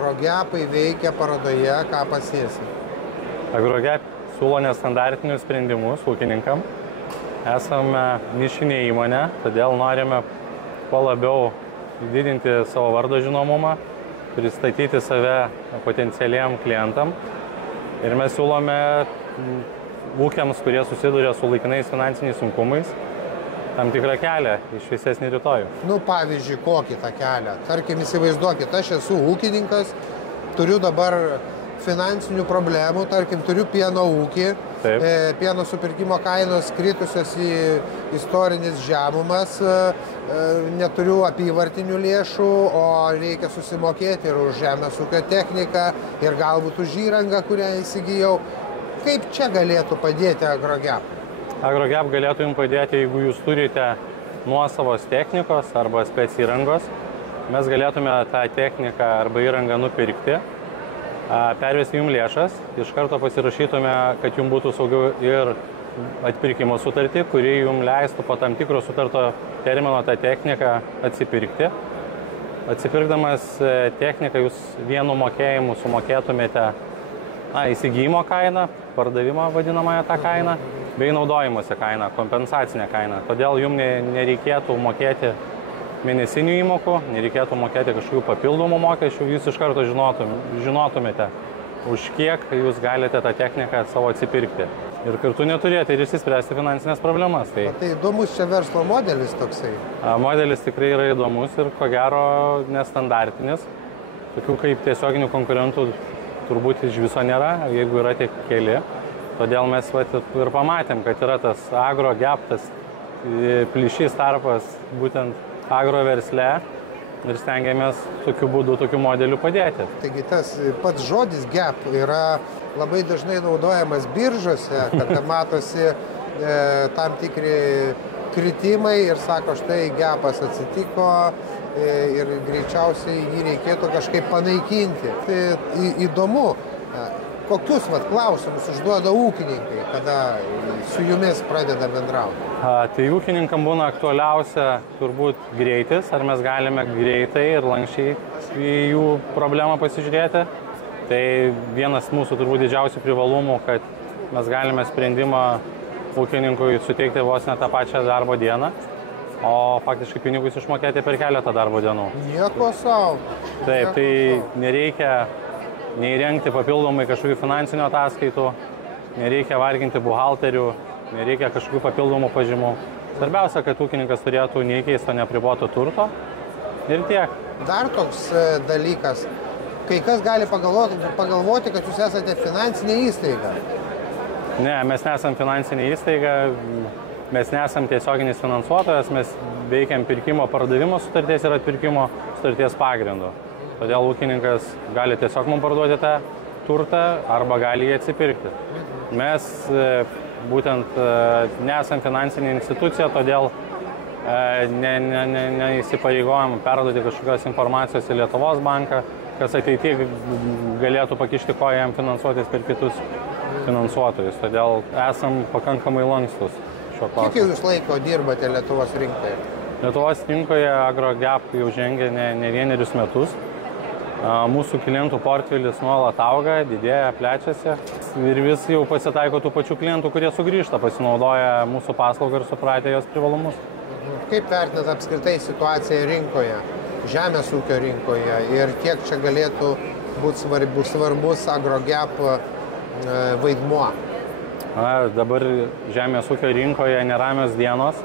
Agrogepai veikia parodoje, ką pasėsi? Agrogep siūlo nestandartinius sprendimus ūkininkam. Esame nišinė įmonė, todėl norime kuo labiau didinti savo vardo žinomumą, pristatyti save potencialiem klientam. Ir mes siūlome ūkiams, kurie susiduria su laikinais finansiniais sunkumais, tam tikrą kelią į šviesesnį rytojų. Pavyzdžiui, kokį tą kelią? Tarkim, įsivaizduokit, aš esu ūkininkas, turiu dabar finansinių problemų, tarkim, turiu pieno ūkį, pieno supirkimo kainos kritusios į istorinis žemumas, neturiu apyvartinių lėšų, o reikia susimokėti ir už žemės ūkio techniką, ir galbūt už įrangą, kurią įsigijau. Kaip čia galėtų padėti Agrogep? Agrogep galėtų jums padėti, jeigu jūs turite nuosavos technikos arba spec įrangos. Mes galėtume tą techniką arba įrangą nupirkti, pervesti jums lėšas, iš karto pasirašytume, kad jums būtų saugiau ir atpirkimo sutartį, kuri jums leistų po tam tikro sutarto termino tą techniką atsipirkti. Atsipirkdamas techniką jūs vienu mokėjimu sumokėtumėte įsigijimo kainą, pardavimo vadinamąją tą kainą, bei naudojimosi kainą, kompensacinę kainą. Todėl jums nereikėtų mokėti mėnesinių įmokų, nereikėtų mokėti kažkokių papildomų mokesčių, jūs iš karto žinotumėte, už kiek jūs galite tą techniką savo atsipirkti. Ir kartu neturėti ir išsispręsti finansinės problemas. Tai įdomus čia verslo modelis toksai? Modelis tikrai yra įdomus ir ko gero nestandartinis. Tokių kaip tiesioginių konkurentų turbūt iš viso nėra, jeigu yra tik keli. Todėl mes ir pamatėm, kad yra tas Agrogep, tas plyšys tarpas būtent agro versle ir stengiamės tokiu būdu, tokiu modeliu padėti. Taigi tas pats žodis gep yra labai dažnai naudojamas biržose, kad matosi tam tikri kritimai ir sako, štai gepas atsitiko ir greičiausiai jį reikėtų kažkaip panaikinti. Tai įdomu, kokius klausimus užduoda ūkininkai, kada su jumis pradeda bendrauti? Tai ūkininkam būna aktualiausia turbūt greitis, ar mes galime greitai ir lankščiai į jų problemą pasižiūrėti. Tai vienas mūsų turbūt didžiausių privalumų, kad mes galime sprendimą ūkininkui suteikti vos ne tą pačią darbo dieną, o faktiškai pinigus išmokėti per keletą darbo dienų. Nieko savo. Taip, tai nereikia neįrengti papildomai kažkokių finansinių ataskaitų, nereikia varginti buhalterių, nereikia kažkokių papildomų pažymų. Svarbiausia, kad ūkininkas turėtų neįkeisto neapriboto turto ir tiek. Dar toks dalykas, kai kas gali pagalvoti, kad jūs esate finansinė įstaiga. Ne, mes nesam finansinė įstaiga, mes nesam tiesioginis finansuotojas, mes veikiam pirkimo pardavimo sutarties ir atpirkimo sutarties pagrindu. Todėl ūkininkas gali tiesiog mums parduoti tą turtą arba gali jį atsipirkti. Mes būtent nesam finansinė institucija, todėl neįsipareigojam perduoti kažkokios informacijos į Lietuvos banką, kas ateityje galėtų pakišti koją finansuotis per kitus finansuotojus. Todėl esam pakankamai lankstus šiuo klausimu. Kiek jūs laiko dirbate Lietuvos rinkoje? Lietuvos rinkoje Agrogep jau žengia ne vienerius metus. Mūsų klientų portfelis nuolat auga, didėja, plečiasi ir vis jau pasitaiko tų pačių klientų, kurie sugrįžta, pasinaudoja mūsų paslaugą ir supratę jos privalumus. Kaip vertinat apskritai situaciją rinkoje, žemės ūkio rinkoje ir kiek čia galėtų būti svarbus Agrogep vaidmuo? Dabar žemės ūkio rinkoje neramios dienos,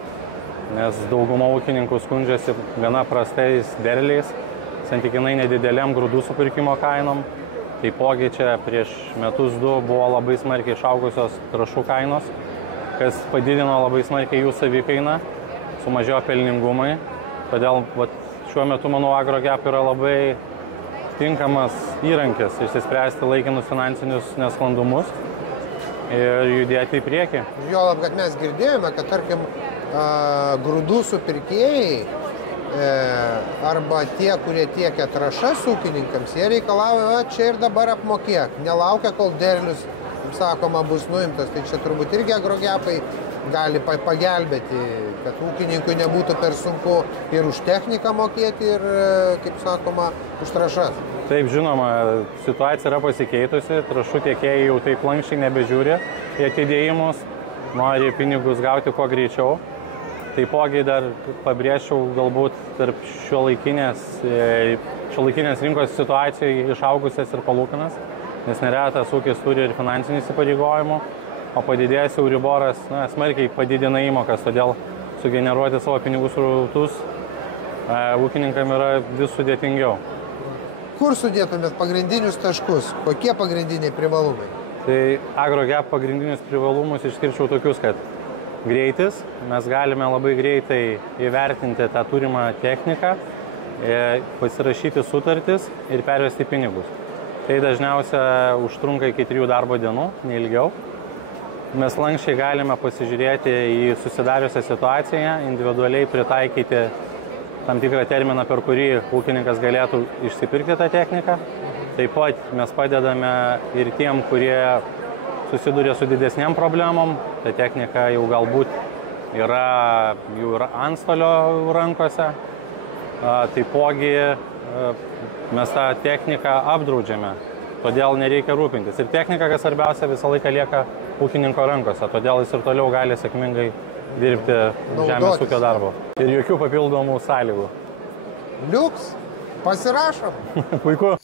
nes dauguma ūkininkų skundžiasi gana prastais derliais, santykinai nedideliam grūdų supirkimo kainom. Taipogi čia prieš metus du buvo labai smarkiai išaugusios trąšų kainos, kas padidino labai smarkiai jų savikainą, sumažėjo pelningumai. Todėl šiuo metu, manau, Agrogep yra labai tinkamas įrankis išsispręsti laikinus finansinius nesklandumus ir judėti į priekį. Juolab, kad mes girdėjome, kad tarkim grūdų supirkėjai arba tie, kurie tiekia trąšas ūkininkams, jie reikalauja, čia ir dabar apmokėk, nelaukia, kol derlius, kaip sakoma, bus nuimtas. Tai čia turbūt irgi Agrogepai gali pagelbėti, kad ūkininkui nebūtų per sunku ir už techniką mokėti, ir, kaip sakoma, už trąšas. Taip, žinoma, situacija yra pasikeitusi, trąšų tiekėjai jau taip lankščiai nebežiūri į atidėjimus, nori pinigus gauti kuo greičiau. Taipogi dar pabrėžčiau galbūt tarp šiuolaikinės rinkos situacijai išaugusias ir palūkanas, nes neretas ūkis turi ir finansinių įsipareigojimų, o padidėjęs Euriboras smarkiai padidina įmokas, todėl sugeneruoti savo pinigų srautus ūkininkam yra vis sudėtingiau. Kur sudėtumėt pagrindinius taškus? Kokie pagrindiniai privalumai? Tai AgroGap pagrindinius privalumus išskirčiau tokius, kad greitis, mes galime labai greitai įvertinti tą turimą techniką, pasirašyti sutartis ir pervesti pinigus. Tai dažniausia užtrunka iki 3 darbo dienų, neilgiau. Mes lankščiai galime pasižiūrėti į susidariusią situaciją, individualiai pritaikyti tam tikrą terminą, per kurį ūkininkas galėtų išsipirkti tą techniką. Taip pat mes padedame ir tiem, kurie susiduria su didesniam problemom. Ta technika jau galbūt yra antstolio rankose. Taipogi mes tą techniką apdraudžiame, todėl nereikia rūpintis. Ir technika, kas svarbiausia, visą laiką lieka ūkininko rankose, todėl jis ir toliau gali sėkmingai dirbti žemės ūkio darbo. Ir jokių papildomų sąlygų. Liuks, pasirašom. Puiku.